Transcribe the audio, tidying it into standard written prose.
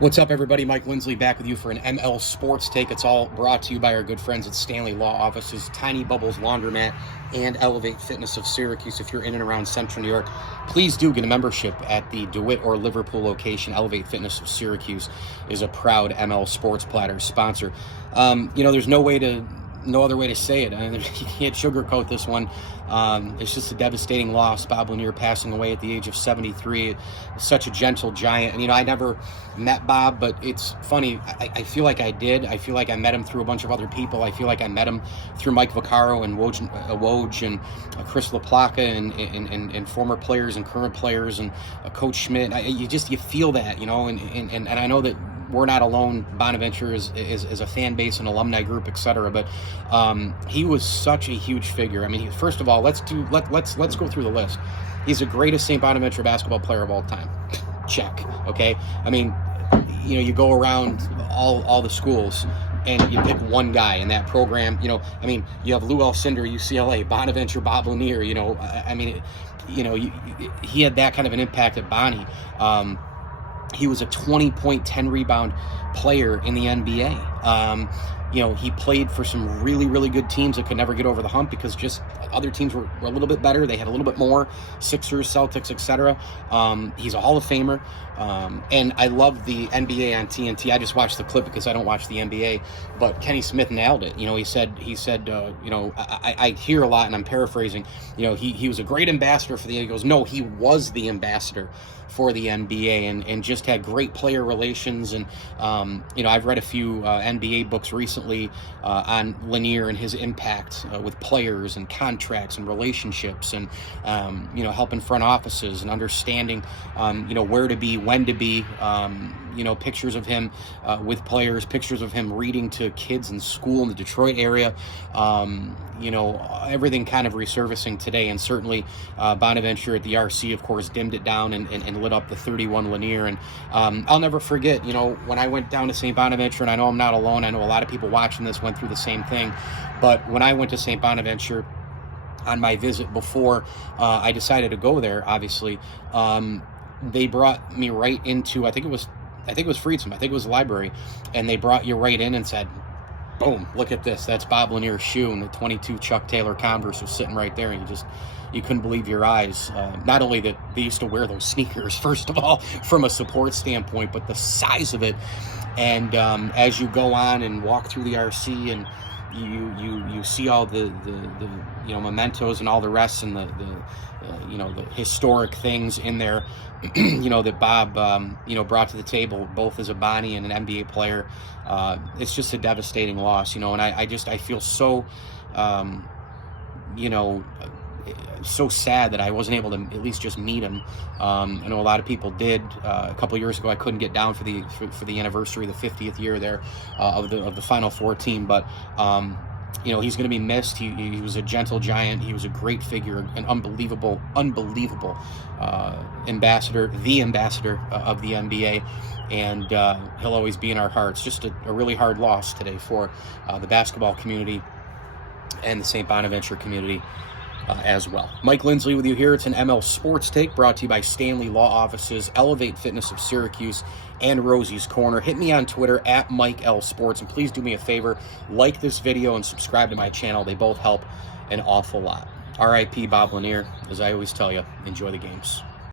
What's up, everybody? Mike Lindsley back with you for an ML Sports Take. It's all brought to you by our good friends at Stanley Law Offices, Tiny Bubbles Laundromat, and Elevate Fitness of Syracuse. If you're in and around Central New York, please do get a membership at the DeWitt or Liverpool location. Elevate Fitness of Syracuse is a proud ML Sports Platter sponsor. There's no other way to say it. I mean, you can't sugarcoat this one. It's just a devastating loss. Bob Lanier passing away at the age of 73. Such a gentle giant. And, I never met Bob, but it's funny. I feel like I did. I feel like I met him through a bunch of other people. I feel like I met him through Mike Vaccaro and Woj and Chris LaPlaca and former players and current players and Coach Schmidt. You feel that, and I know that we're not alone. Bonaventure is a fan base and alumni group, etc. But he was such a huge figure. I mean, first of all, let's go through the list. He's the greatest St. Bonaventure basketball player of all time. Check. Okay. I mean, you go around all the schools and you pick one guy in that program. You have Lou Alcindor, UCLA, Bonaventure, Bob Lanier. He had that kind of an impact at Bonnie. He was a 20-point, 10-rebound player in the NBA. He played for some really, really good teams that could never get over the hump because just other teams were a little bit better. They had a little bit more, Sixers, Celtics, etc. He's a Hall of Famer. And I love the NBA on TNT. I just watched the clip because I don't watch the NBA. But Kenny Smith nailed it. He said, I hear a lot, and I'm paraphrasing. He was a great ambassador for the NBA. He goes, no, he was the ambassador for the NBA and just had great player relations. And, I've read a few NBA books recently on Lanier and his impact with players and contracts and relationships and, helping front offices and understanding, where to be, when to be, pictures of him with players, pictures of him reading to kids in school in the Detroit area, everything kind of resurfacing today. And certainly Bonaventure at the RC, of course, dimmed it down and lit up the 31 Lanier. And I'll never forget, when I went down to St. Bonaventure, and I know I'm not alone, I know a lot of people watching this went through the same thing, but when I went to St. Bonaventure on my visit before I decided to go there, obviously, they brought me right into, I think it was Friedson, I think it was the library, and they brought you right in and said, boom, look at this. That's Bob Lanier's shoe, and the 22 Chuck Taylor Converse was sitting right there, and you couldn't believe your eyes. Not only that they used to wear those sneakers, first of all, from a support standpoint, but the size of it. And as you go on and walk through the RC and you see all the mementos and all the rest and the historic things in there, that Bob brought to the table, both as a Bonnie and an NBA player. It's just a devastating loss, and I feel so so sad that I wasn't able to at least just meet him. I know a lot of people did. A couple of years ago, I couldn't get down for the anniversary, the 50th year there of the Final Four team. But he's going to be missed. He was a gentle giant. He was a great figure, an unbelievable ambassador, the ambassador of the NBA. And he'll always be in our hearts. Just a really hard loss today for the basketball community and the St. Bonaventure community as well. Mike Lindsley with you here. It's an ML Sports Take brought to you by Stanley Law Offices, Elevate Fitness of Syracuse, and Rosie's Corner. Hit me on Twitter at Mike L Sports, and please do me a favor, like this video and subscribe to my channel. They both help an awful lot. R.I.P. Bob Lanier. As I always tell you, enjoy the games.